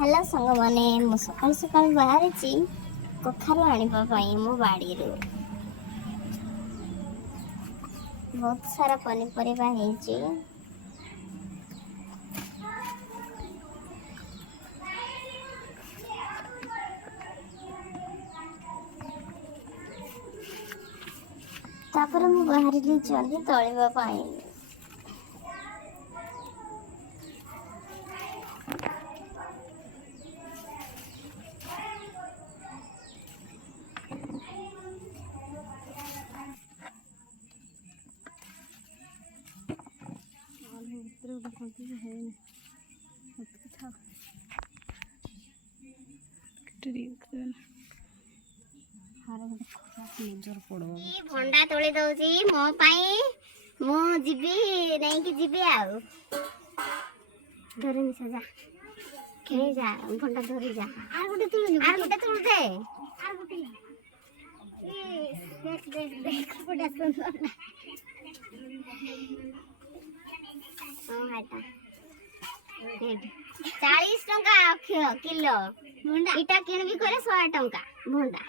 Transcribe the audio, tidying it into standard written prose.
Hello संग माने मु सकाल सकाल बाहर छी कखारु आनिबा पई मो बाड़ी रो बहुत सारा पनीपरिबा हेची। तापर मु बाहर ली चली तळिबा पई भंडा तोड़ी दउची मो पाई मु जीबी नहीं कि जीबी आउ धरे निसा जा खेले जा भंडा धरी जा आर गोटे तुळ दे आर गोटे देख देख देख बड़ा सुंदर हां हाटा 40 टंका किलो भंडा इटा किन भी करे 100 टंका भंडा।